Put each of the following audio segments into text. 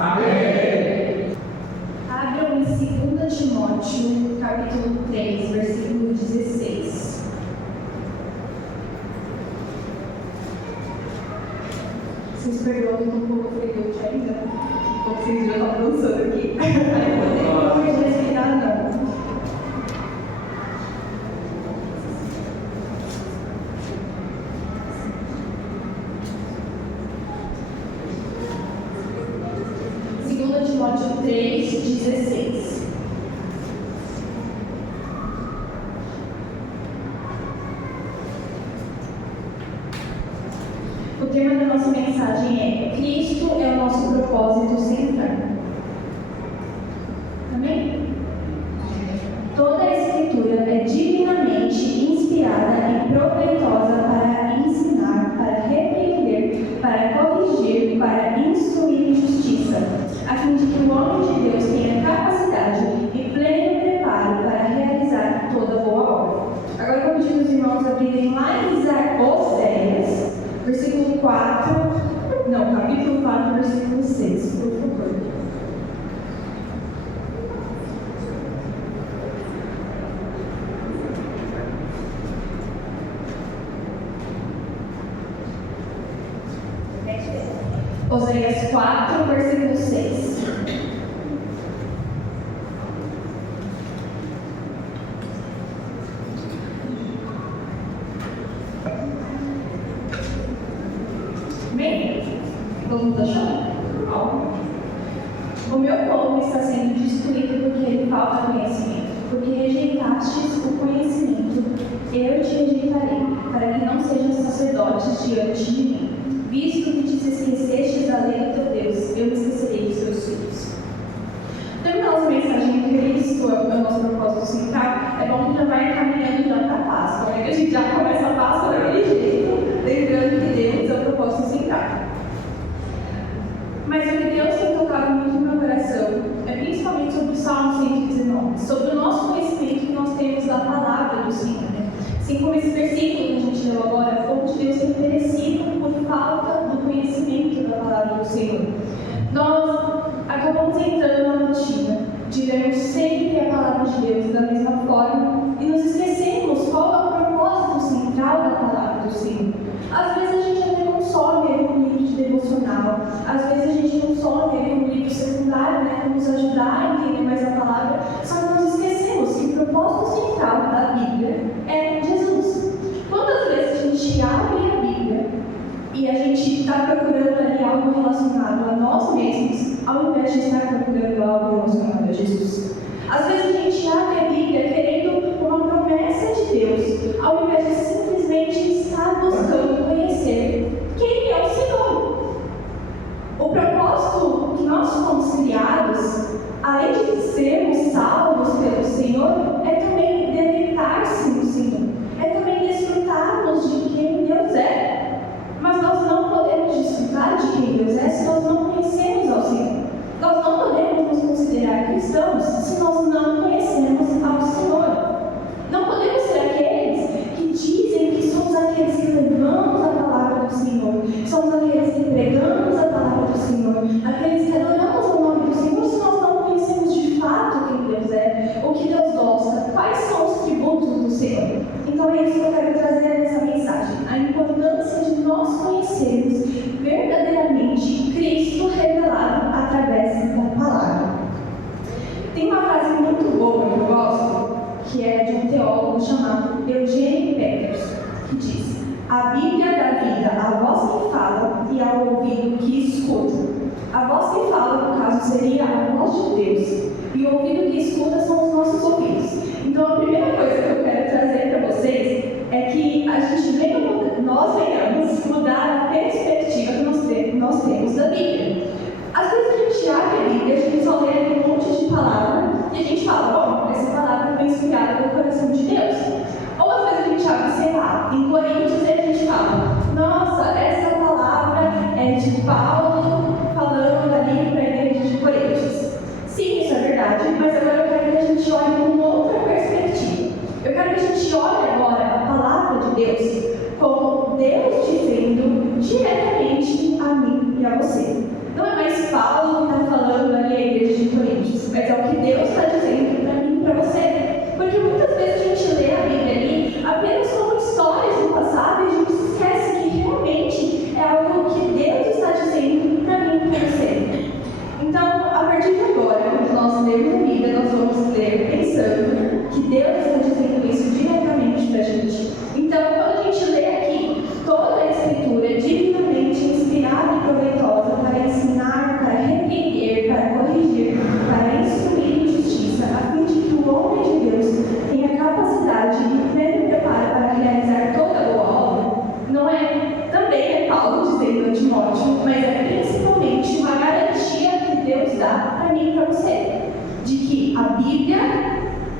Amém. Abram em 2 Timóteo, capítulo 3, versículo 16. Vocês perdoam que um pouco frio ainda? Como vocês já estão dançando aqui. Não vou respirar, não. Timóteo 3,16. O tema da nossa mensagem é: Cristo é o nosso propósito central. Amém? Toda a Escritura é divinamente inspirada e proveitosa para ensinar, para repreender, para corrigir, para instruir em justiça, a fim de que o homem de Deus tenha capacidade e pleno preparo para realizar toda boa obra. Agora eu vou pedir os irmãos abrirem lá em Oséias, versículo 4, capítulo 4, versículo 6, por favor. Oséias 4, versículo 6. Bem, todo mundo está achando? O meu povo está sendo destruído porque lhe falta conhecimento. Porque rejeitastes o conhecimento, eu te rejeitarei, para que não sejam sacerdotes diante de mim. Visto que te esquecestes da lei do teu Deus, eu me esquecerei dos seus filhos. Terminando essa mensagem de Cristo, o nosso propósito central, é bom que já vai caminhando já para a Páscoa, né? Que a gente já começa a Páscoa daquele jeito, lembrando que Deus é o propósito central. Mas o que Deus tem tocado muito no meu coração é principalmente sobre o Salmo 119, sobre o nosso conhecimento que nós temos da palavra do Senhor. Assim como esse versículo que a gente leu agora, como Deus tem perecido por falta do conhecimento da palavra do Senhor. Nós acabamos entrando na rotina de lermos sempre a palavra de Deus da mesma forma e nos esquecemos qual é o propósito central da palavra do Senhor. Às vezes a gente até consome um livro de devocional, às vezes a gente consome um livro secundário, né, para nos ajudar a entender mais a palavra, só que nós esquecemos que o propósito central da Bíblia é Jesus. Quantas vezes a gente abre a Bíblia e a gente está procurando ali algo relacionado a nós mesmos, ao invés de estar procurando algo relacionado a Jesus? Às vezes a gente abre a Bíblia querendo uma promessa de Deus, ao invés de simplesmente estar buscando conhecer quem é o Senhor. O propósito que nós fomos criados, além de sermos salvos pelo Senhor, é também deleitar-se no Senhor, é também desfrutarmos de quem Deus é. Mas nós não podemos desfrutar de quem Deus é se nós não conhecemos ao Senhor. Nós não podemos nos considerar cristãos se nós não conhecemos ao Senhor. Não podemos ser aqueles que dizem que somos aqueles que levamos a palavra do Senhor, somos aqueles que pregamos a palavra do Senhor, aqueles que adoramos o nome do Senhor, se nós não conhecemos de fato quem Deus é, o que Deus gosta, quais são os tributos do Senhor. Então é isso que eu quero trazer nessa mensagem, a importância de nós conhecermos verdadeiramente Cristo revelado através da palavra. Tem uma frase muito boa que eu gosto, que é de um teólogo chamado Eugene Peterson, que diz: a Bíblia dá vida à voz que fala e ao ouvido que escuta. A voz que fala, no caso, seria a voz de Deus, e o ouvido que escuta são os nossos ouvidos. Então, a primeira coisa que eu quero trazer para vocês é que nós venhamos mudar a perspectiva que nós temos da Bíblia. Às vezes a gente abre a Bíblia, a gente só lê um monte de palavra e a gente fala: bom, essa palavra foi inspirada no coração de Deus. Ou às vezes a gente abre, sei lá, em Coríntios e a gente fala: nossa, essa palavra é de Paulo falando ali para a igreja de Coríntios. Sim, isso é verdade, mas agora eu quero que a gente olhe com uma outra perspectiva. Eu quero que a gente olhe agora a palavra de Deus como Deus dizendo diretamente a mim e a você. Não é mais Paulo que está dá para mim e para você, de que a Bíblia,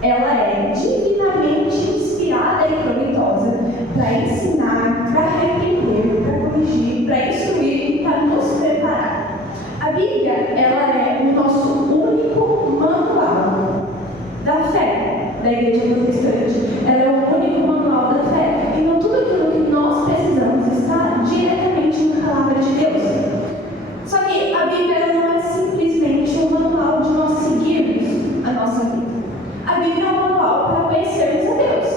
ela é divinamente inspirada e proveitosa para ensinar, para repreender, para corrigir, para instruir e para nos preparar. A Bíblia, ela é o nosso único manual da fé da Igreja Protestante. Ela é o único manual da fé. Então, tudo aquilo que nós precisamos está diretamente na palavra de Deus. Só que a Bíblia não é simplesmente um manual de nós seguirmos a nossa vida. A Bíblia é um manual para conhecermos a Deus.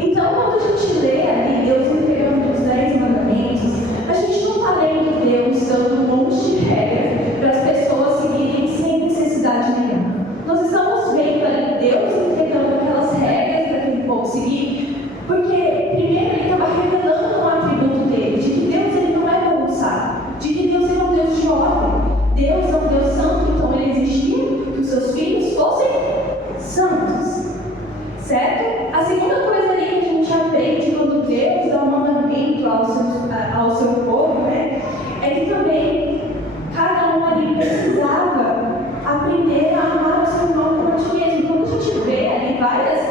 Então, quando a gente lê ali Deus entregando os 10 mandamentos, a gente não está lendo Deus dando um monte de regras para as pessoas seguirem sem necessidade nenhuma. Nós estamos vendo ali Deus entregando aquelas regras para aquele povo seguir, porque primeiro ele estava revelando um atributo dele, de que Deus ele não é bagunçado, de que Deus ele é um Deus de ordem. Deus é um Deus santo, então ele exigia que os seus filhos fossem santos, certo? A segunda coisa ali que a gente aprende quando Deus dá um mandamento ao seu povo, né, é que também cada um ali precisava aprender a amar o seu irmão como a ti mesmo. Quando a gente vê ali vários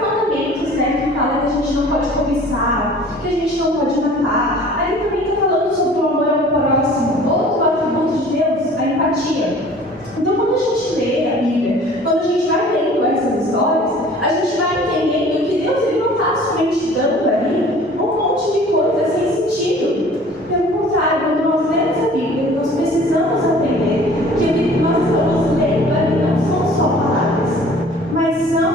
mandamentos, né, que falam que a gente não pode cobiçar, que a gente não pode matar, ali também está falando sobre o amor ao próximo, outro atributo de Deus, a empatia. Então, quando a gente lê a Bíblia, quando a gente vai lendo essas histórias, a gente vai entendendo que Deus ele não está somente dando ali um monte de coisa sem sentido. Pelo contrário, quando nós lemos a Bíblia, nós precisamos aprender que o que nós estamos lendo ali não são só palavras, mas são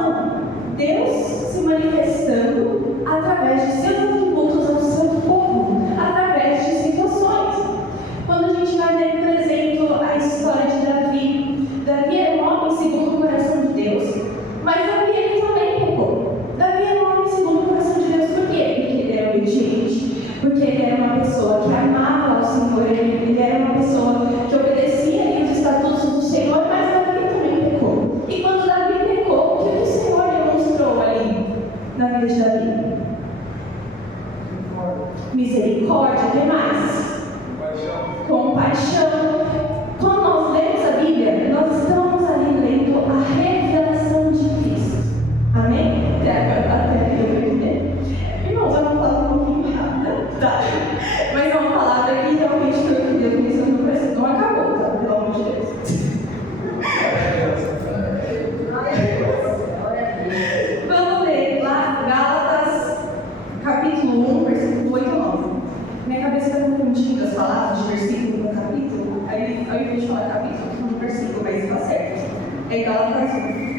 Deus se manifestando através de seus atributos ao seu povo, através de situações. Quando a gente vai ler, por exemplo, a história de Davi era um homem segundo o coração de Deus, mas Davi ele também pecou. Davi era um homem segundo o coração de Deus, por quê? Porque ele era obediente, porque ele era uma pessoa que amava ao Senhor, ele era uma pessoa que obedecia os estatutos do Senhor, mas Davi também pecou. E quando Davi pecou, o que o Senhor demonstrou ali na vida de Davi? Misericórdia, o que mais? Compaixão. Quando nós lemos a Bíblia, nós estamos ali lendo a revelação de Cristo. Amém? Até que eu entender. Irmãos, eu vou falar um pouquinho rápido, tá? Mas é uma palavra que realmente foi o que Deus me ensinou no coração. Não acabou, tá? Pelo amor de Deus. Vamos ler lá, Gálatas, capítulo 1, versículo 8 a 9. Minha cabeça está confundindo as palavras de versículo no capítulo. Aí, ao invés de falar capítulo, eu falo versículo, mas está certo. É Gálatas 1.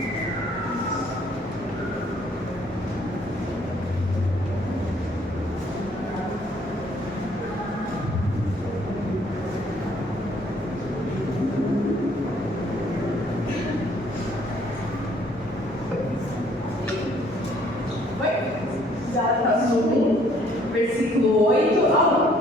Gálatas 1, versículo 8 a 9.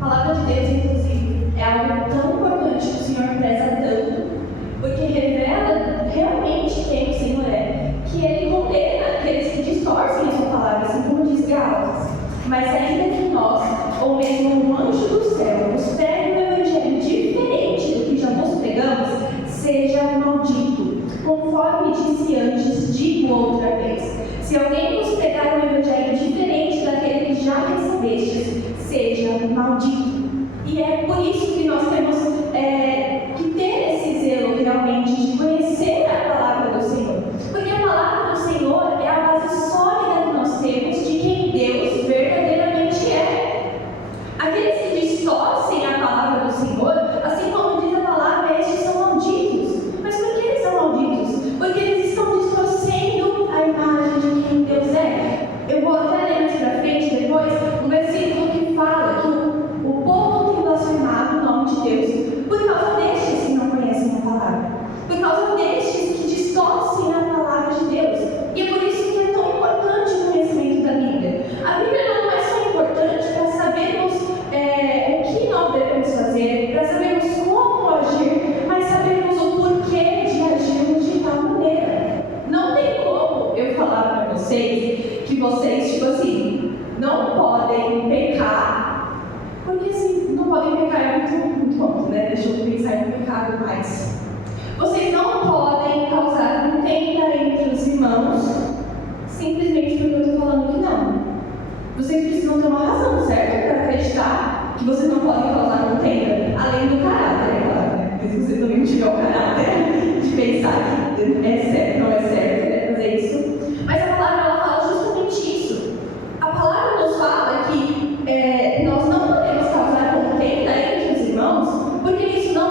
A palavra de Deus, inclusive, é algo tão importante que o Senhor preza tanto, porque revela realmente quem o Senhor é, que Ele condena aqueles que distorcem a sua palavra, assim como diz Gálatas. Mas ainda que nós, ou mesmo um anjo do céu, nos pregue um evangelho diferente do que já nos pregamos, seja maldito. Conforme disse antes, digo outra vez: se alguém nos pregar um evangelho diferente daquele que já recebestes, seja maldito. E é por isso que nós temos que ter esse zelo realmente de conhecer a palavra do Senhor. Porque a palavra do Senhor é a base sólida que nós temos de quem Deus verdadeiramente é. Aqueles que distorcem a palavra do Senhor, assim como diz a palavra, estes são malditos. Mas por que eles são malditos? Porque eles estão distorcendo a imagem de quem Deus é. Eu vou até ler mais pra frente depois um versículo que fala que o povo tem blasfemado o nome de Deus por causa destes que não conhecem a palavra, por causa destes que distorcem a palavra de Deus. E é por isso que é tão importante o conhecimento da Bíblia. A Bíblia não é só importante para sabermos o que nós devemos fazer, para sabermos como agir, mas sabermos o porquê de agirmos de tal maneira. Não tem como eu falar para vocês que vocês, tipo assim, não podem pecar, porque assim, não podem pecar é muito alto, né? Deixa eu pensar em pecado mais. Vocês não podem causar contenda entre os irmãos, simplesmente porque eu estou falando que não. Vocês precisam ter uma razão, certo? Para acreditar que vocês não podem causar contenda, além do caráter, é claro, né? Mas se você também não tiver o caráter de pensar que é certo, não é certo, fazer isso. Mas a palavra, ela fala justamente isso. A palavra nos fala que nós não podemos causar contenda entre os irmãos, porque isso não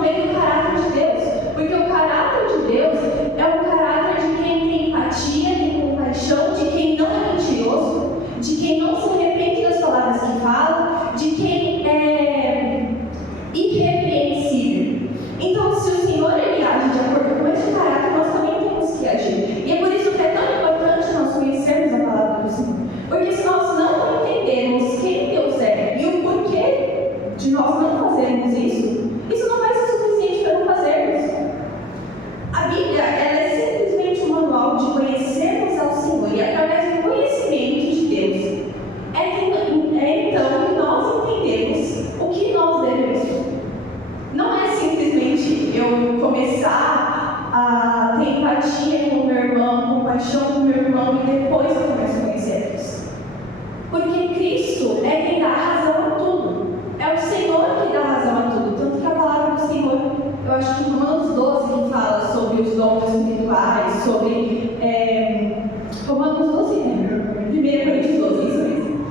vem do caráter de Deus. Porque o caráter de Deus é um caráter de quem tem empatia, tem compaixão, de quem não é mentiroso, de quem não se arrepende das palavras que fala, de quem é irrepreensível. Então, se o Senhor ele age de acordo com esse caráter, nós também temos que agir. E é por isso que é tão importante nós conhecermos a palavra do Senhor. Porque se nós não entendermos quem Deus é e o porquê de nós não fazermos isso, isso não vai ser suficiente para não fazermos. A Bíblia, ela é simplesmente um manual de conhecermos ao Senhor, e através do conhecimento de Deus, então que nós entendemos o que nós devemos fazer. Não é simplesmente eu começar a ter empatia com o meu irmão, compaixão com o meu irmão, e depois eu começo a conhecer Deus. Porque Cristo é quem dá razão a tudo. É o Senhor que dá razão a tudo. Tanto que a palavra do Senhor, eu acho que em Romanos 12, que fala sobre os dons espirituais, sobre Romanos 12, 1 Coríntios 12, isso mesmo,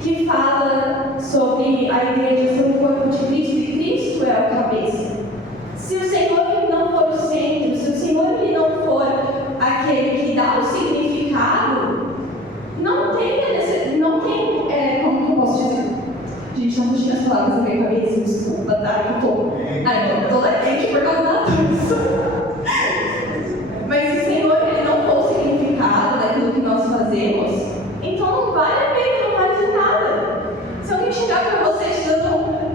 que fala sobre a igreja ser o corpo de Cristo, e Cristo é o cabeça. Se o Senhor não for o centro, se o Senhor não for aquele que dá o significado, não tem, como que eu posso dizer? Gente, não puxei as palavras na minha cabeça, desculpa, tá? Eu tô latente por causa da dança. Mas se o Senhor não for o significado daquilo que nós fazemos, então não vale a pena, não vale de nada. Se alguém chegar para você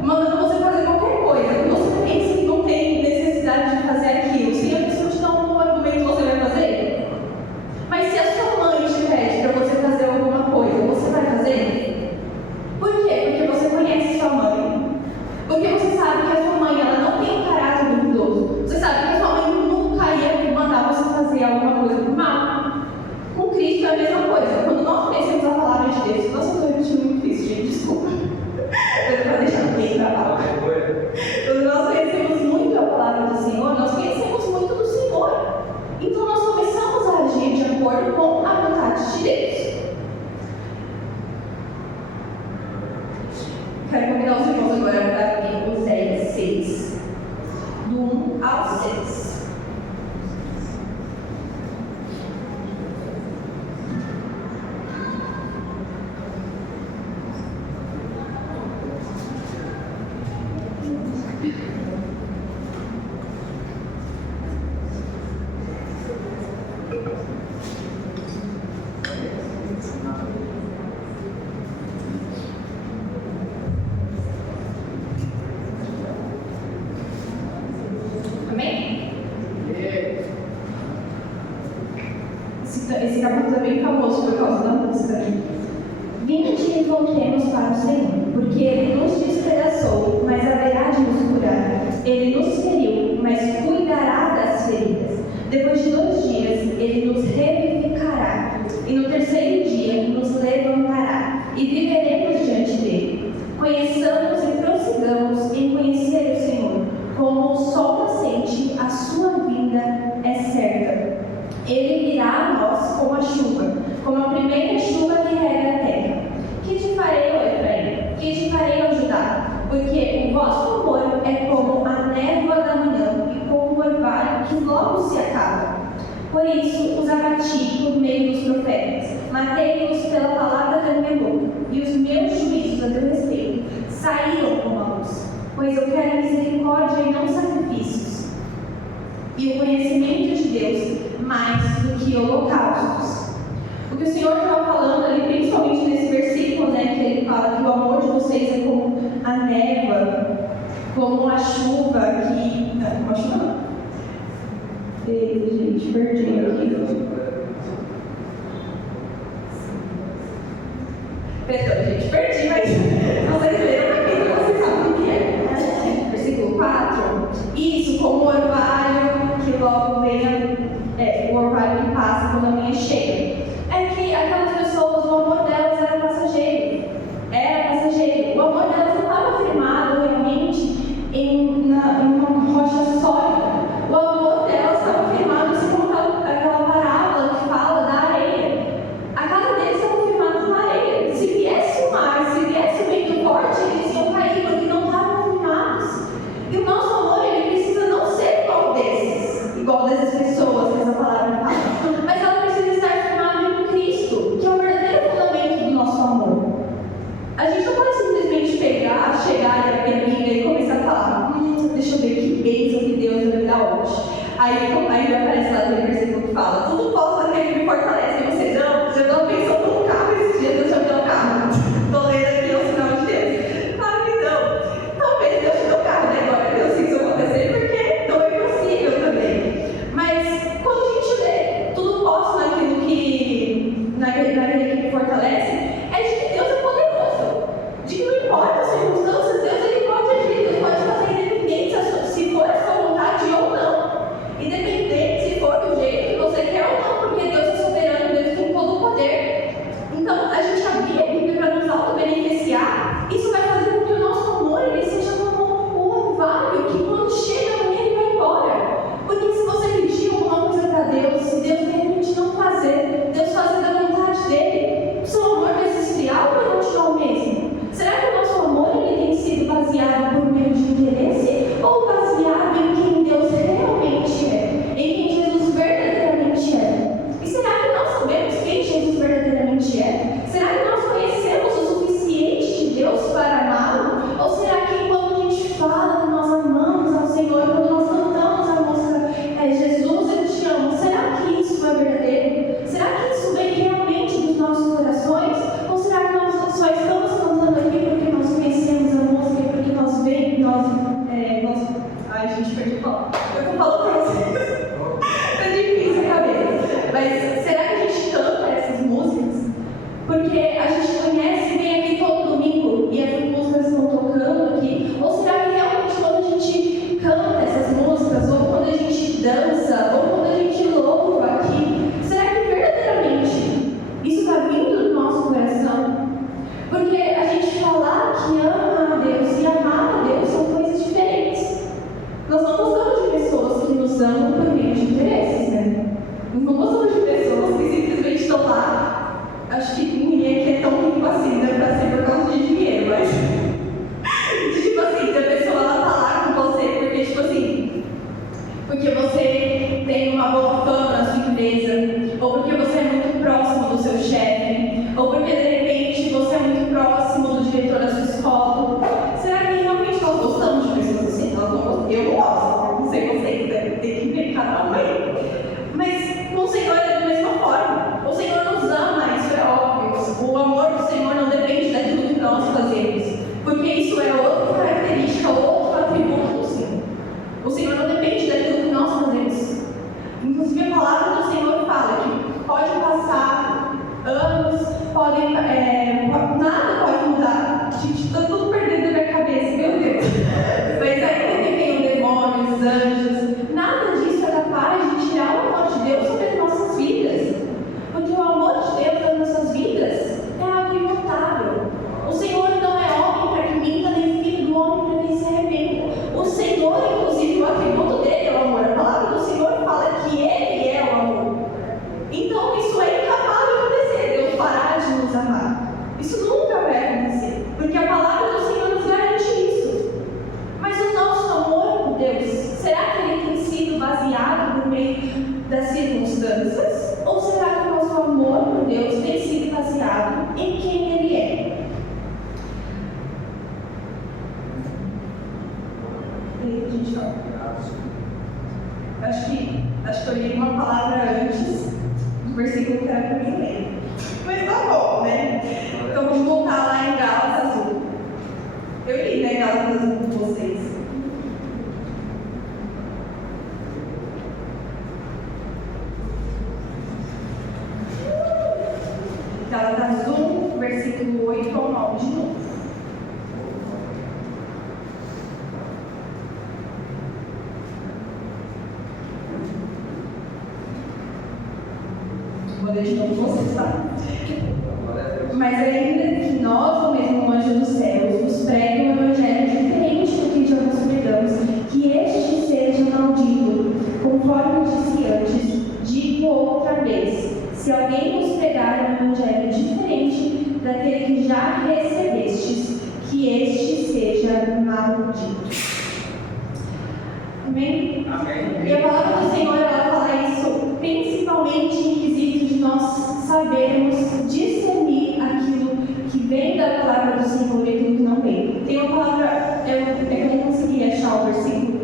mandando você fazer qualquer coisa, e você pensa que não tem necessidade de fazer aquilo, se a pessoa te dá um argumento, você vai fazer? Mas se a sua mãe te pede para você fazer alguma coisa, você vai fazer? Por quê? Porque você conhece sua mãe. Porque você sabe que a sua mãe ela não tem um caráter duvidoso. Você sabe que a sua mãe nunca ia mandar você fazer alguma coisa por mal. Com Cristo é a mesma coisa. Quando nós conhecemos a palavra de Deus, nossa, eu estou repetindo muito isso, gente, desculpa. Mas é para deixar bem gravado. Quando nós conhecemos muito a palavra do Senhor, nós conhecemos muito do Senhor. Então nós começamos a agir de acordo com a vontade de Deus. Quero convidar os irmãos agora para abrir Oséias 6, do 1 ao 6. Esse capítulo é bem famoso por causa da música. Vinde e voltemos para o Senhor, porque Ele nos despedaçou, mas haverá de nos curar. Ele nos feriu, mas cuidará das feridas. Depois de 2 dias, Ele nos revivificará, e no 3º dia nos levantará, e viveremos diante dEle. Conheçamos e prossigamos em conhecer o Senhor. Como o sol nascente, a sua vinda é certa. Ele virá a nós como a chuva, como a primeira chuva que rega a terra. Que te farei, ó Efraim? Que te farei, ó Judá? Porque o vosso amor é como a névoa da manhã e como o orvalho que logo se acaba. Por isso os abati por meio dos profetas, matei-os pela palavra da minha boca, e os meus juízos a teu respeito saíram como a luz. Pois eu quero misericórdia e não sacrifícios, e o conhecimento de Deus mais do que holocaustos. O que o Senhor estava falando ali, principalmente nesse versículo, né, que ele fala que o amor de vocês é como a névoa, como a chuva que... Não, como a chuva não. Eita, gente, perdi aqui. ou porque você é muito próximo do seu chefe, ou porque de repente você é muito próximo do diretor da sua escola. Será que realmente nós gostamos de pessoas assim? Eu gosto, não sei vocês, deve ter que ver cada um aí. Mas com o Senhor é da mesma forma. O Senhor nos ama, isso é óbvio. O amor do Senhor não depende daquilo que nós fazemos, porque isso é outra característica, outro atributo do Senhor. O Senhor não depende daquilo que nós fazemos. Inclusive a palavra do Senhor fala que pode passar anos, nada pode mudar. Gente, está tudo perdendo na minha cabeça, meu Deus. Mas ainda que venham demônios, anjos, nada disso é capaz de tirar o amor de Deus sobre as nossas vidas. Porque o amor de Deus nas nossas vidas é algo imutável. O Senhor não é homem para que minta, nem filho do homem para que se arrependa. O Senhor, inclusive, o atributo dele é o amor. A palavra do Senhor fala que Ele é o amor. Então, isso é incapaz de acontecer, Deus parar de nos amar. Isso nunca vai acontecer, porque a palavra do Senhor nos garante isso. Mas o nosso amor por Deus, será que ele tem sido baseado no meio das circunstâncias? Ou será que o nosso amor por Deus tem sido baseado em quem Ele é? Acho que eu li uma palavra antes do versículo que era para mim ler. Mas tá bom, né? Então vamos voltar lá em Gálatas 1. Eu li, né, Gálatas 1 com vocês. Gálatas 1, versículo 8 ao 9 de novo. Vou ler de novo vocês, tá? Mas ainda que nós, ou mesmo o anjo dos céus, nos pregue um evangelho diferente do que já nós pregamos, que este seja maldito, conforme disse antes, digo outra vez, se alguém nos pregar um evangelho diferente daquele que já recebestes, que este seja maldito. Amém? Amém. E a palavra do Senhor, ela fala isso principalmente em quesito de nós sabermos discernir aquilo que vem da palavra do Senhor e aquilo que não vem. Tem uma palavra, eu não consegui achar o versículo,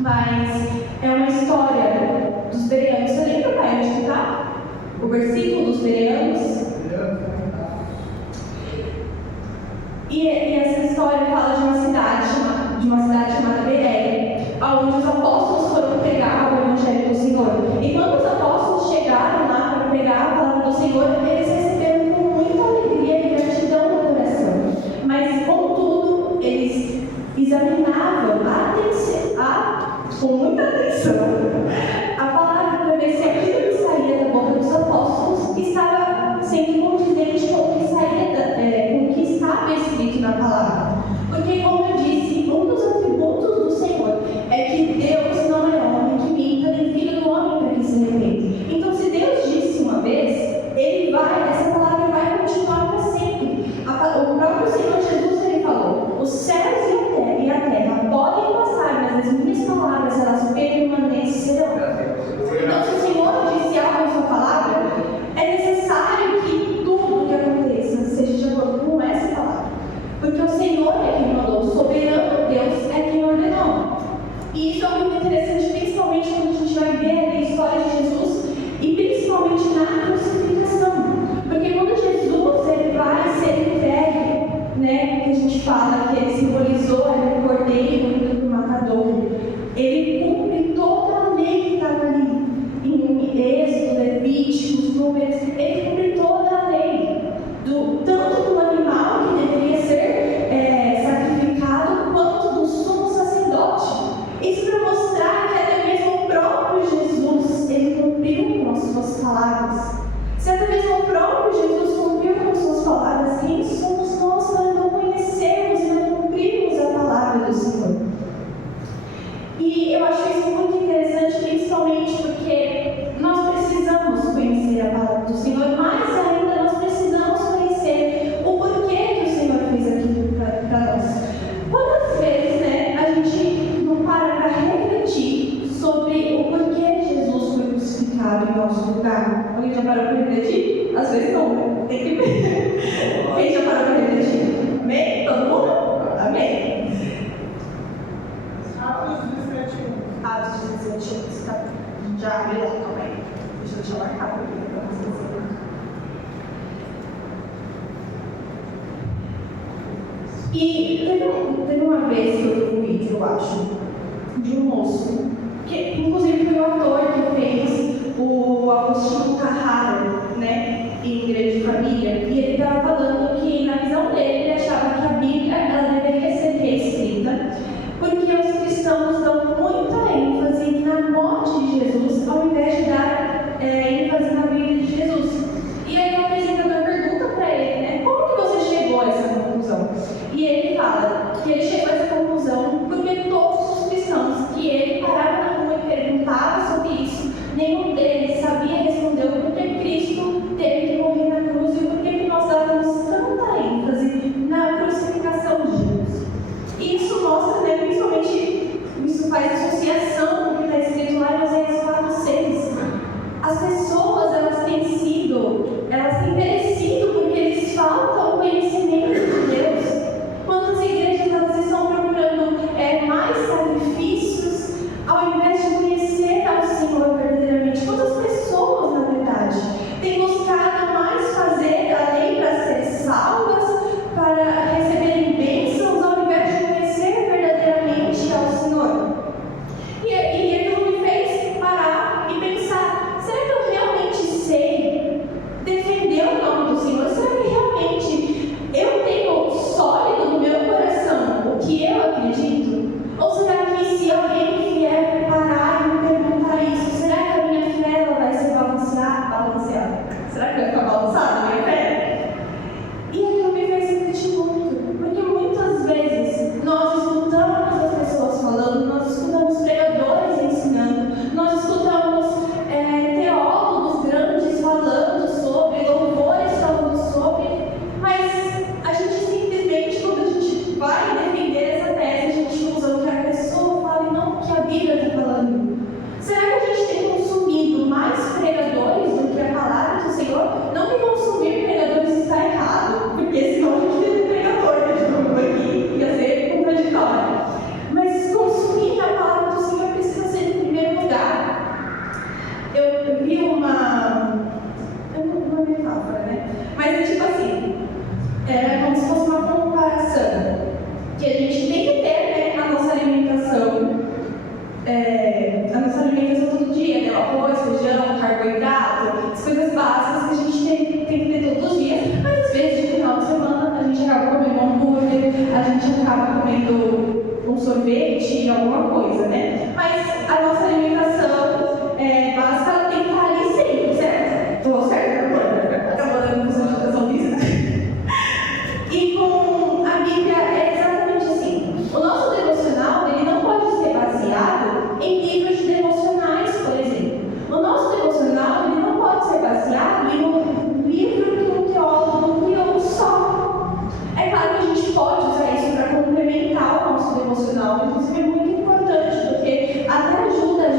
mas é uma história dos bereanos. Você lembra, pai, onde está? O versículo dos bereanos? E essa história fala de uma cidade chamada Bereia, onde os apóstolos foram pregar o evangelho do Senhor. E quando os apóstolos chegaram lá para pregar a palavra do Senhor, eles receberam com muita alegria e gratidão no coração. Mas, contudo, eles examinavam com muita atenção a palavra para ver se aquilo que saía da boca dos apóstolos estava sendo condizente com o que com o que estava escrito na palavra. Porque, como eu disse, um dos atributos do Senhor é que Deus não é homem que minta, nem filho do homem para que se arrependa. Então, se Deus disse uma vez, essa palavra vai continuar para sempre. O próprio Senhor Jesus, ele falou: os céus e a terra podem passar, mas as minhas palavras, elas permanecerão. Então, se o Senhor disse algo em sua palavra, é necessário que tudo que aconteça seja de acordo com essa palavra. Porque o Senhor é quem mandou, o soberano Deus é quem ordenou. E isso é muito interessante, principalmente quando a gente vai ver a história de Jesus e principalmente na crucificação. Porque quando Jesus ele vai ser entregue, né, que a gente fala que ele simbolizou o cordeiro do matador, ele cumpre toda a lei que estava ali, em Êxodo, Levíticos, Números, ele cumpre toda a lei, tanto do animal que deveria ser sacrificado, quanto do sumo sacerdote. Isso para mostrar que até mesmo o próprio Jesus, ele cumpriu com as suas palavras. Se até mesmo o próprio Jesus cumpriu com as suas palavras, quem somos nós para não conhecermos e não cumprirmos a palavra do Senhor? E eu acho isso muito interessante, principalmente porque nós precisamos conhecer a palavra do Senhor, mas ainda nós precisamos conhecer o porquê que o Senhor fez aquilo para nós. Quantas vezes, né, a gente não para refletir sobre o porquê Jesus foi crucificado em nosso lugar? já parou para refletir? Às vezes não, né? Tem que ver. Quem já parou para refletir? Amém? Todo mundo? Amém? Atos 17:1. Atos 17:1. Já abriu lá também. Deixa eu deixar marcado aqui para não esquecer. E teve uma vez que eu vi um vídeo, eu acho, de um moço, que inclusive foi o ator que fez o Agostinho Carrara, né, em Igreja de Família, e ele estava falando que, na visão dele, ele achava que a Bíblia ela deveria ser reescrita, porque os cristãos dão muita ênfase na morte de Jesus, ao invés de dar ênfase na vida de Jesus. E aí o apresentador pergunta para ele, né, como que você chegou a essa conclusão? E ele fala que ele chegou a essa conclusão porque todos os cristãos que ele parava na rua e perguntava sobre isso, nenhum deles sabia responder o porquê Cristo teve que morrer na cruz e o porquê que nós dávamos tanta ênfase na crucificação de Jesus. E isso mostra, né, principalmente, isso faz associação com o que está escrito lá em Oséias 4:6. As pessoas, elas têm perecido porque eles faltam o conhecimento de Deus. Quantas igrejas elas estão procurando mais sacrifícios ao invés de conhecer ao Senhor verdadeiramente? Quantas pessoas, na verdade, têm buscado mais fazer a lei para ser salvas, para receberem bênçãos, ao invés de conhecer verdadeiramente ao Senhor? E aquilo me fez parar e pensar: será que eu realmente sei defender o nome do Senhor? Será que realmente eu tenho sólido no meu coração o que eu acredito? Ou será que se alguém vier parar e me perguntar isso, será que a minha fé ela vai ser balanceada? Será que vai ficar balançada a minha fé? E aquilo me fez refletir muito, porque muitas vezes nós escutamos as pessoas falando, nós escutamos pregadores ensinando, nós escutamos teólogos grandes falando sobre, louvores falando sobre, mas a gente simplesmente, quando a gente vai defender essa tese, a gente usa o que a pessoa fala e não o que a Bíblia está falando. Será que a gente tem consumido mais pregadores do que a palavra do Senhor? Não que consumir pregadores está errado, porque senão a gente teria pregador, né? De novo aqui, ia ser contraditório. Mas consumir a palavra do Senhor precisa ser em primeiro lugar. Eu vi uma metáfora, né? Mas é tipo assim, era como se fosse uma comparação, que a gente tem que ter, né, a nossa alimentação todo dia, né? O arroz, feijão, carboidrato, as coisas básicas que a gente tem que ter todos os dias, mas às vezes no final de semana a gente acaba comendo um hambúrguer, a gente acaba comendo um sorvete, alguma coisa, né? Mas a nossa alimentação básica ela tem que estar ali sempre, certo? Estou certo, agora? Acabou dando função de educação física. E com a Bíblia é exatamente assim. O nosso devocional ele não pode ser baseado em livros devocionais, por exemplo. O nosso devocional ele não pode ser baseado em um livro que um teólogo criou só. É claro que a gente pode usar isso para complementar o nosso devocional, inclusive é muito importante, porque até ajuda a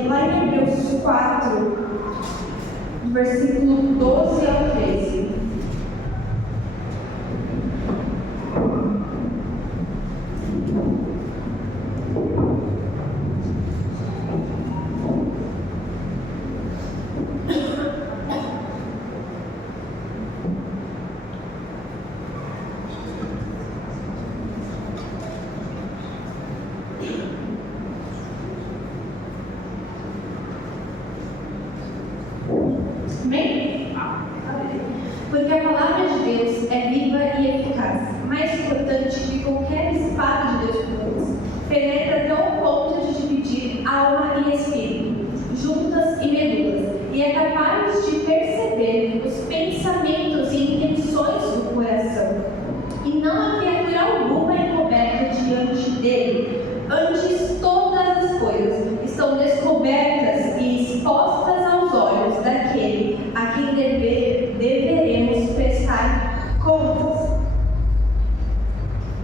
ler lá em Hebreus 4, do versículo 12 ao 13. Amém? Porque a palavra de Deus é viva e eficaz, mais cortante que qualquer espada de 2 gumes, penetra até o ponto de dividir alma e espírito, juntas e medulas, e é capaz de perceber os pensamentos e intenções do coração. E não há criatura alguma encoberta diante dele. Antes, todas as coisas estão descobertas e expostas aos olhos daquele a quem deveremos prestar contas.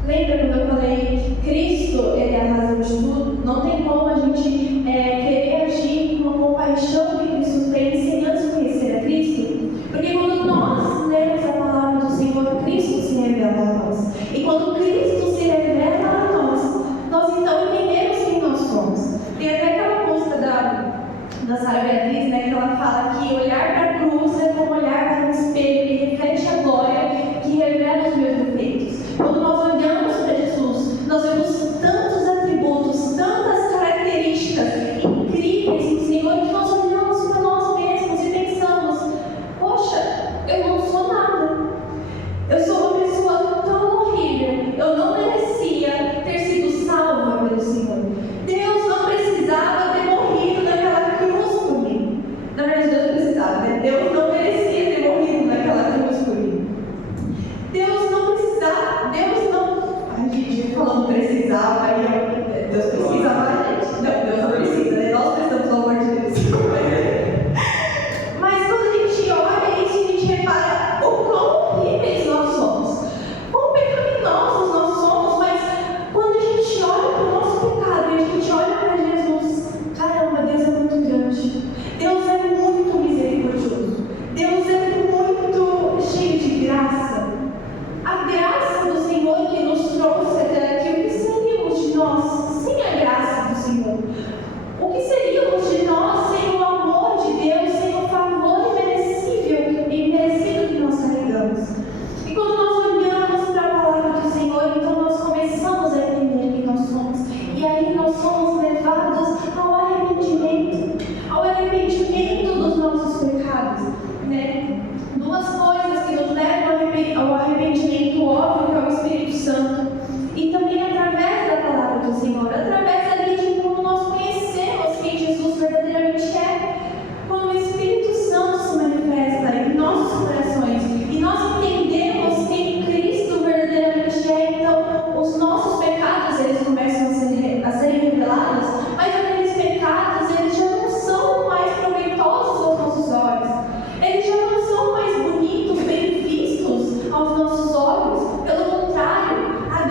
Lembra quando eu falei que Cristo ele é a razão de tudo? Não tem como a gente querer agir com a compaixão que Cristo tem sem antes conhecer a Cristo. Porque quando nós lemos a palavra do Senhor, Cristo se revela a nós. E quando Cristo se revela a nós, nós então entendemos quem nós somos. Tem até aquela música da Sara Beatriz, né, que ela fala que olhar para a cruz é como olhar para um espelho que reflete a glória, que revela os meus defeitos. Quando nós olhamos para Jesus, nós vemos tantos atributos, tantas características incríveis do Senhor, que nós olhamos para nós mesmos e pensamos: poxa, eu não sou nada. Eu sou uma pessoa tão horrível. Eu não merecia ter sido salva pelo Senhor. Deus não precisava ter morrido naquela cruz por mim. Na verdade, Deus não precisava, né? Deus não merecia ter morrido naquela cruz por mim. Deus não precisava. Deus não. A gente falando precisava, aí Deus precisava da gente. Não, Deus não precisa, né? Nós precisamos do amor de Deus. Mas quando a gente olha isso, a gente repara o quão horríveis nós somos, quão pecaminosos nós somos. Mas quando a gente olha para o nosso pecado e a gente olha para Jesus, caramba, Deus é muito grande, Deus é muito misericordioso, Deus é muito cheio de graça. A graça do Senhor que nos trouxe até aqui. O que seríamos de nós sem a graça do Senhor? O que seríamos de nós sem o amor de Deus, sem o favor imerecível e merecido que nós carregamos? E quando nós olhamos para a palavra do Senhor, então nós começamos a entender quem nós somos. E aí nós somos levados ao arrependimento dos nossos pecados, né? 2 coisas que nos levam ao arrependimento óbvio, que é o Espírito Santo, e também através da palavra do Senhor, através ali de como nós conhecemos quem Jesus verdadeiramente é. Quando o Espírito Santo se manifesta em nossos corações e nós entendemos quem Cristo verdadeiramente é, então os nossos pecados eles começam a serem revelados, mas aqueles pecados eles já não são mais proveitosos aos nossos olhos, eles já não são mais bonitos, bem vistos aos nossos olhos. Pelo contrário, a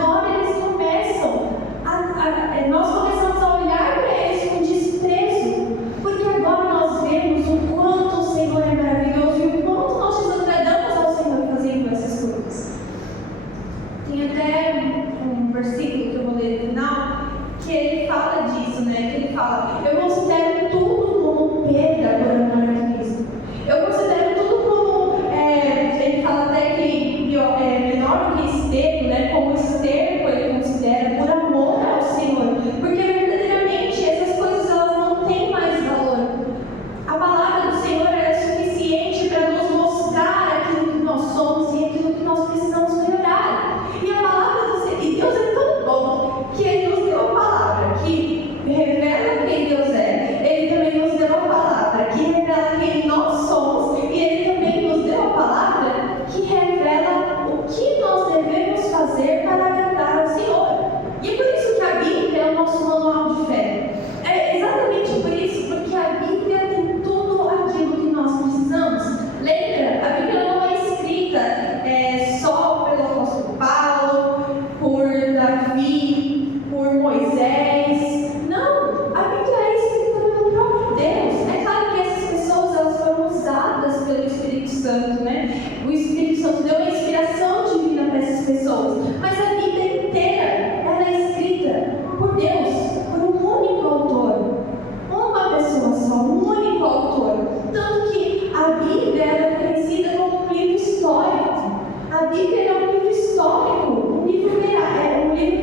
Bíblia é um livro histórico, um livro que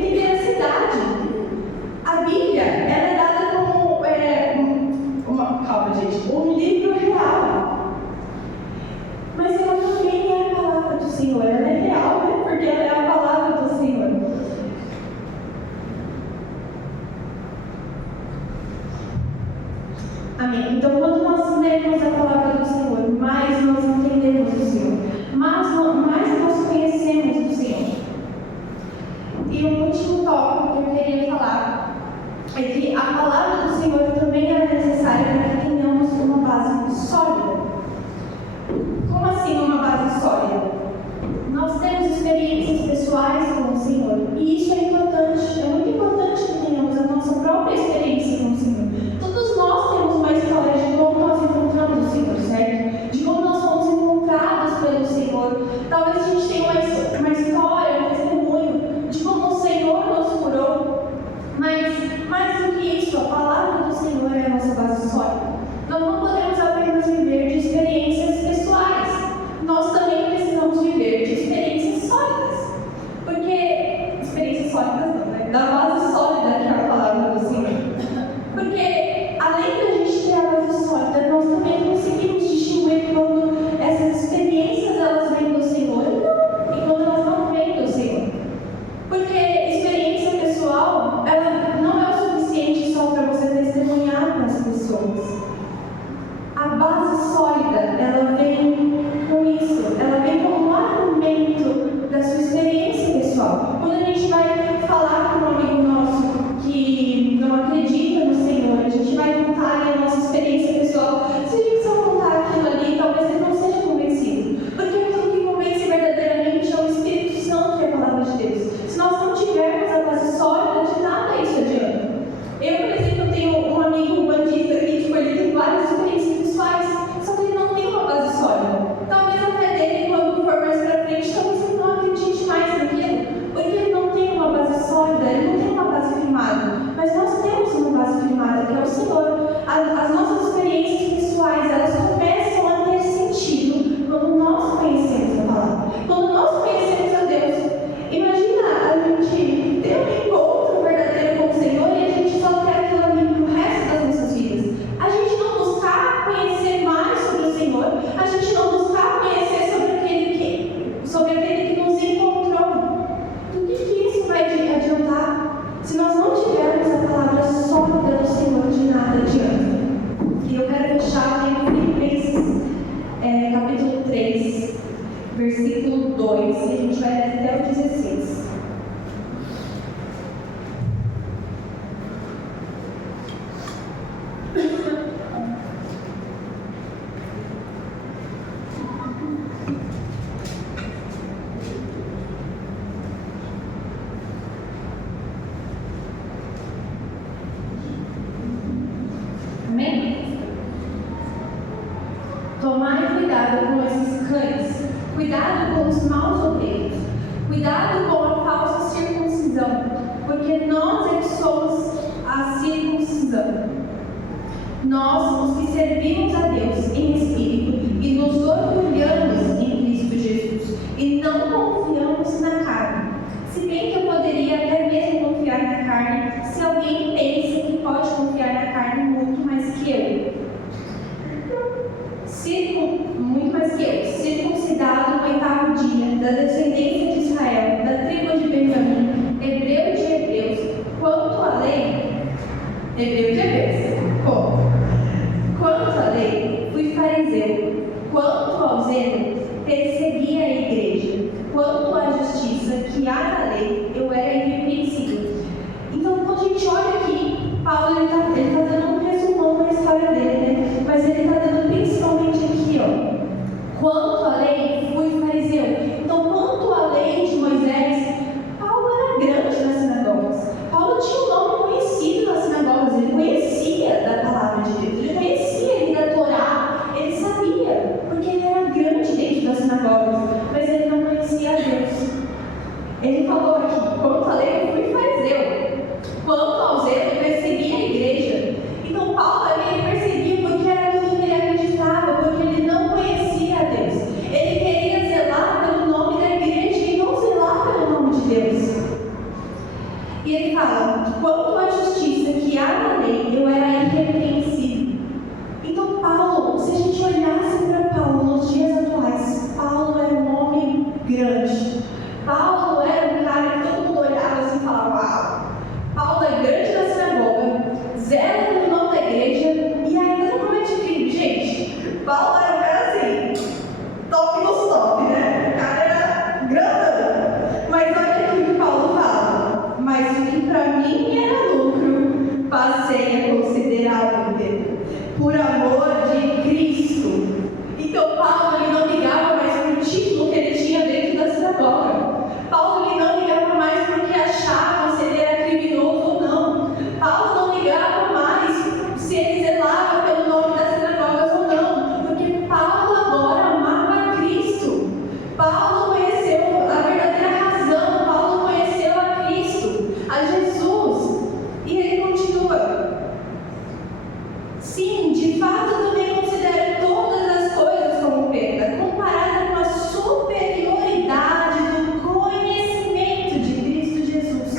tem veracidade. A Bíblia ela é dada como um livro real. Mas ela também é a palavra do Senhor. Ela é real, né? Porque ela é a palavra do Senhor. Amém. Então, quando nós lemos a palavra do Senhor, mais nós entendemos o Senhor, mais nós conhecemos o Senhor. E o último tópico que eu queria falar é que a palavra do Senhor também é necessária para que tenhamos uma base sólida. Como assim uma base sólida? Nós temos experiências pessoais com o Senhor, e isso é importante, é muito importante que tenhamos a nossa própria experiência com o Senhor. Todos nós temos uma história de como nós encontramos o Senhor, certo? De como nós fomos encontrados pelo Senhor. Talvez a gente tenha uma história, um testemunho de como o Senhor nos curou, mas mais do que isso, a palavra do Senhor é a nossa base sólida. Nós não podemos apenas viver de experiências pessoais, nós também precisamos viver de experiências sólidas, porque experiências sólidas não, né? Da base sólida que é a palavra do Senhor. Porque além da gente ter a base sólida, nós também conseguimos distinguir quando essas experiências elas vêm do Senhor e quando elas não vêm do Senhor. Porque experiência pessoal, ela não é o suficiente só para você testemunhar para as pessoas. A base sólida, ela vem com isso, ela vem como um argumento da sua experiência pessoal. Quando a gente vai falar com um amigo nosso que não acredita no Senhor, a gente vai contar a nossa experiência pessoal. Se a gente só contar aquilo ali, talvez ele não seja convencido. Porque aquilo que convence verdadeiramente é o Espírito Santo, que é a palavra de Deus. Se nós não tivermos a base sólida, de nada isso adianta. Eu, por exemplo, tenho um amigo bandista que ele tem várias experiências pessoais, só que ele não tem uma base sólida. Talvez a fé dele, quando for mais pra frente, talvez ele não acredite mais naquilo, porque ele não tem uma base sólida, ele não tem uma base firmada. Mas nós temos uma base firmada, que é o Senhor. As nossas experiências pessoais, elas começam a ter sentido quando nós conhecemos a palavra, quando nós conhecemos a Deus. Imagina a gente ter um encontro verdadeiro com o Senhor e a gente só ter aquilo ali pro resto das nossas vidas. A gente não buscar conhecer mais sobre o Senhor, a gente não buscar conhecer sobre aquele que nos encontrou. Do que isso vai adiantar? Se nós não tivermos a palavra sólida do Senhor, de nada adianta. E eu quero fechar em Filipenses, capítulo 3, versículo 2, e a gente vai até o 16. Amém? Tomai cuidado com esses cães, cuidado com os maus obreiros, cuidado com a falsa circuncisão, porque nós é que somos a circuncisão. Nós, os que servimos a Deus em espírito e nos orgulhamos em Cristo Jesus, e não confiamos na carne. Se bem que eu poderia até mesmo confiar na carne, se alguém pensa que pode confiar na carne muito mais que eu. Muito mais que eu, circuncidado no 8º dia, da descendência de Israel, da tribo de Benjamim, hebreu de hebreus, quanto à lei, hebreu de hebreus, quanto à lei, fui fariseu, quanto ao zelo, persegui a igreja, quanto à justiça que há na lei, eu era irrepreensível. Então, quando a gente olha aqui, Paulo ele tá dando um resumão da história dele, né? Mas ele está dando principalmente aqui, ó. Quanto à lei, fui fariseu. Então, quanto à lei de Moisés, Paulo era grande nas sinagogas. Paulo tinha um nome conhecido nas sinagogas. Ele conhecia da palavra de Deus. Ele conhecia ele da Torá. Ele sabia, porque ele era grande dentro das sinagogas. Mas ele não conhecia a Deus. Ele falou aqui, quanto à lei, eu fui fariseu. Quanto ao zelo, eu persegui a igreja. Então, Paulo ele perseguia porque era aquilo que ele acreditava, porque ele não conhecia a Deus. Ele queria zelar pelo nome da igreja grande. Paulo era um cara que todo mundo olhava assim e falava: uau, Paulo é grande na sinagoga, zela pelo nome da igreja e ainda não comete crime. Gente, Paulo era um cara assim, top dos top, né? O cara era grandão. Mas olha aqui o que Paulo fala: mas o que para mim era lucro, passei a considerar vida, por amor de Cristo. Então Paulo ele não ligava mais para o título que ele tinha dentro da sinagoga. Paulo ele não ligava mais porque achava se ele era criminoso ou não. Paulo não ligava mais se ele zelava pelo nome das sinagogas ou não, porque Paulo agora amava Cristo. Paulo conheceu a verdadeira razão, Paulo conheceu a Cristo, a Jesus, e ele continua: sim, de fato também considero todas as coisas como perda, comparada com a superioridade do conhecimento de Cristo Jesus.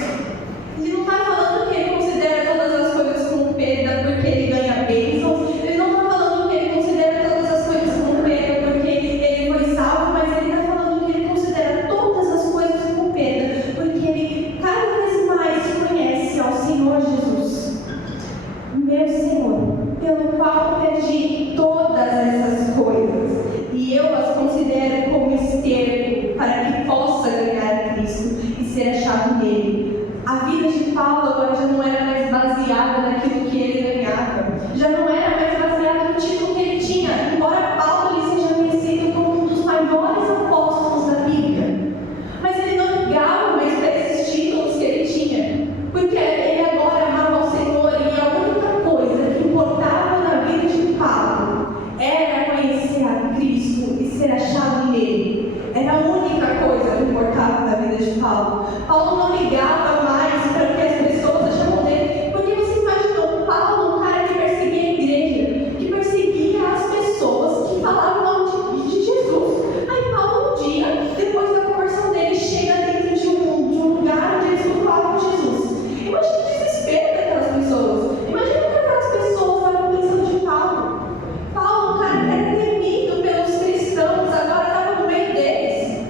Ele não está falando que ele considera todas as coisas como perda porque ele ganha bênçãos, ele não está falando que ele considera todas as coisas como perda porque ele foi salvo, mas ele está falando que ele considera todas as coisas como perda porque ele cada vez mais conhece ao Senhor Jesus, meu Senhor, pelo qual perdi todas essas coisas, e eu as considero como esterco para que possa ganhar a Cristo e ser achado nele. A vida de Paulo agora já não era mais baseada naquilo que ele ganhava, já não era mais baseada no título que ele tinha, embora Paulo ele seja conhecido como um dos maiores apóstolos da Bíblia. Mas ele não ligava mais para esses títulos que ele tinha, porque ele agora amava o Senhor e a única coisa que importava na vida de Paulo era conhecer a Cristo e ser achado nele. Era a única coisa que importava na vida de Paulo. Paulo não ligava mais para o que as pessoas achavam dele, porque você imaginou Paulo, um cara que perseguia a igreja, que perseguia as pessoas que falavam o nome de Jesus. Aí Paulo, um dia, depois da conversão dele, chega dentro de um lugar onde eles não falavam Jesus. Imagina o desespero daquelas pessoas. Imagina o que aquelas pessoas estavam pensando de Paulo. Paulo, um cara que era temido pelos cristãos, agora estava no meio deles.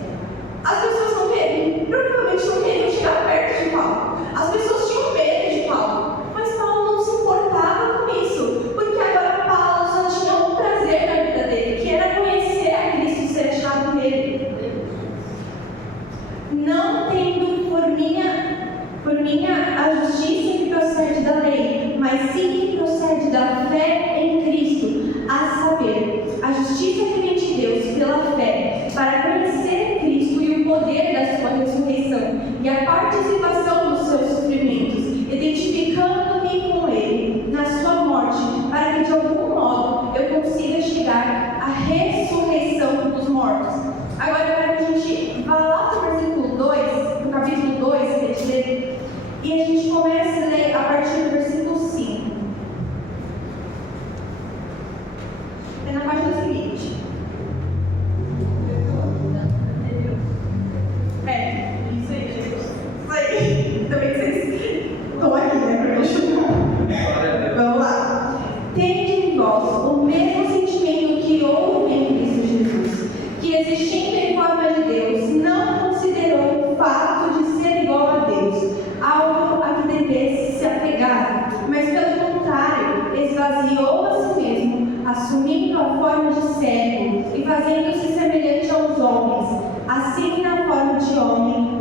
As pessoas provavelmente não queriam chegar perto de Paulo. As pessoas tinham medo de Paulo. Mas Paulo não se importava com isso, porque agora Paulo só tinha um prazer na vida dele, que era conhecer a Cristo e ser achado nele. Não tendo por minha a justiça que procede da lei, mas sim que procede da fé em Cristo, a saber, a justiça que vem de Deus pela fé, para conhecer Cristo e o poder da sua ressurreição e a participação dos seus sofrimentos, identificando-me com Ele na sua morte, para que de algum modo eu consiga chegar à ressurreição dos mortos. Agora eu quero que a gente vá lá para o versículo 2, no capítulo 2, que a gente lê, e a gente começa a ler a partir do versículo 5. É na página seguinte. Isso aí. Também vocês estão aqui, né, para me ajudar. Vamos lá. Tende em vós o mesmo sentimento que houve em Cristo Jesus, que existindo em forma de Deus, não considerou o fato de ser igual a Deus algo a que devesse se apegar, mas pelo contrário, esvaziou a si mesmo, assumindo a forma de servo e fazendo-se semelhante aos homens. Assim, na forma de homem,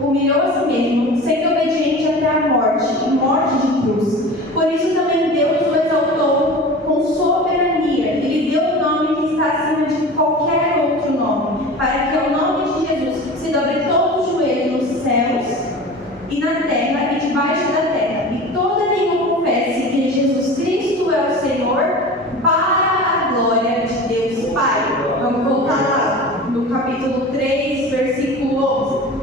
humilhou a si mesmo, sendo obediente até a morte, e morte de cruz. Por isso também Deus o exaltou com soberania, e lhe deu o nome que está acima de qualquer outro nome, para que ao nome de Jesus se dobre todo o joelho nos céus e na terra e debaixo da terra, e toda língua confesse que Jesus Cristo é o Senhor, para a glória de Deus Pai. Vamos voltar lá no capítulo 3, versículo 11,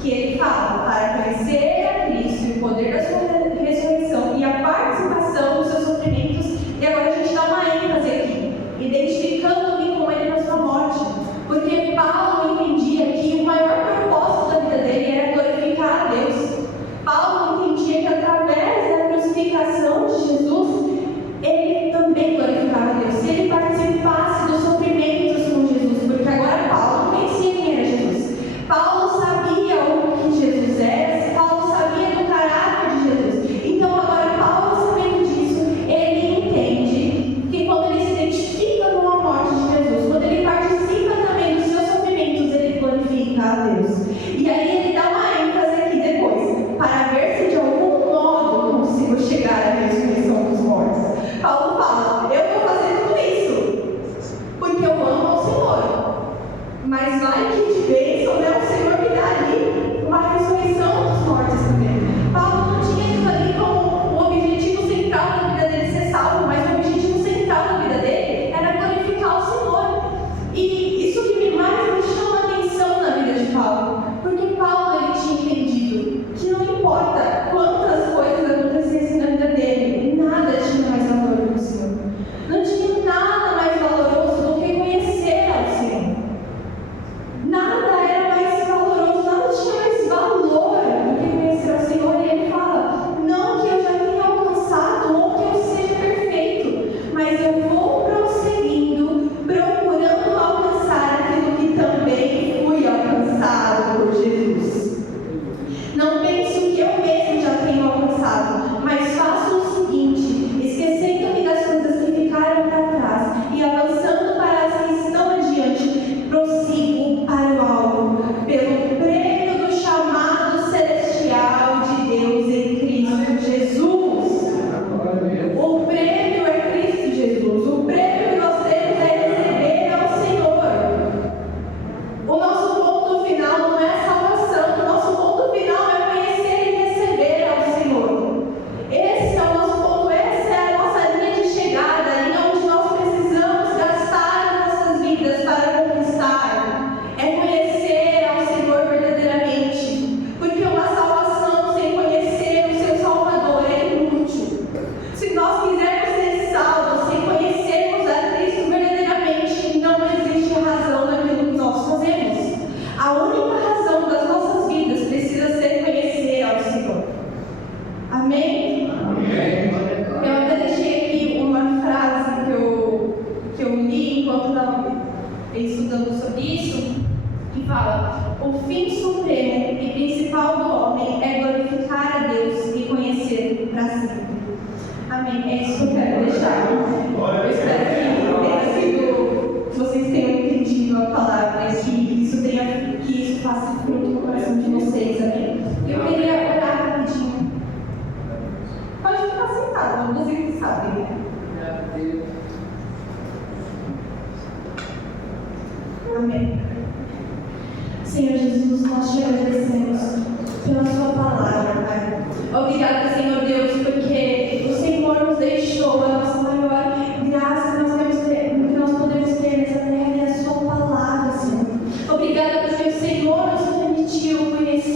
que ele fala: para conhecer a Cristo e o poder da sua ressurreição e a participação dos seus sofrimentos. E agora a gente dá uma ênfase aqui, identificando-me com ele na sua morte, porque Paulo entendia que o maior propósito da vida dele era glorificar a Deus. Paulo entendia que através da crucificação de Jesus, ele também glorificava a Deus. Se ele participasse dos sofrimentos com Jesus, porque agora Paulo conhecia quem glorificar a Deus. E aí ele dá uma ênfase aqui depois, para ver se de algum modo consigo chegar à ressurreição dos mortos. Paulo fala, eu vou fazer tudo isso, porque eu amo ao Senhor. Mas vai que de bênção, né, o Senhor me dá ali uma ressurreição dos mortos também. Paulo não tinha isso ali como o objetivo central da vida dele ser salvo, mas o objetivo central da vida dele era glorificar o Senhor. E isso que mais me chama a atenção na vida de Paulo, porque Paulo ele tinha entendido que não importa quantas coisas acontecessem na vida dele, nada tinha mais valor do que o Senhor. Não tinha nada mais valoroso do que conhecer ao Senhor. Nada era mais valoroso, nada tinha mais valor do que conhecer ao Senhor. E ele fala, não que eu já tenha alcançado ou que eu seja perfeito, mas eu vou prosseguindo, procurando alcançar aquilo que também fui alcançado por Jesus. Não penso que eu mesmo já tenho alcançado, mas faço o seguinte, esquecendo-me das coisas que ficaram para trás e avançando para as que estão adiante, prossigo para o alvo, pelo prêmio do chamado celestial de Deus em Cristo Jesus. O prêmio é Cristo Jesus. O prêmio que nós temos é receber ao Senhor. O nosso ponto final não é a salvação. O nosso ponto final é conhecer e receber ao Senhor. Esse é o nosso ponto, essa é a nossa linha de chegada, a linha onde nós precisamos gastar nossas vidas para conquistar. É conhecer ao Senhor verdadeiramente. Porque uma salvação sem conhecer o seu Salvador é inútil. Se nós quisermos ser salvos sem conhecermos a Cristo verdadeiramente, não existe razão naquilo que nós fazemos. A única razão das nossas vidas precisa ser conhecer ao Senhor. Amém? Eu até deixei aqui uma frase que eu li enquanto estava estudando sobre isso, que fala: o fim supremo e principal do homem é glorificar a Deus e conhecer para sempre. Amém. É isso que eu quero deixar. Eu espero que vocês tenham entendido a palavra e que isso faça fruto no coração de vocês. Amém. Eu queria orar rapidinho. Pode ficar sentado, vocês sabem, né? Amém. Senhor Jesus, nós te agradecemos pela sua palavra, Pai. Obrigada, Senhor Deus, porque o Senhor nos deixou a nossa maior graça que nós podemos ter nessa terra, é a sua palavra, Senhor. Obrigada porque o Senhor nos permitiu conhecer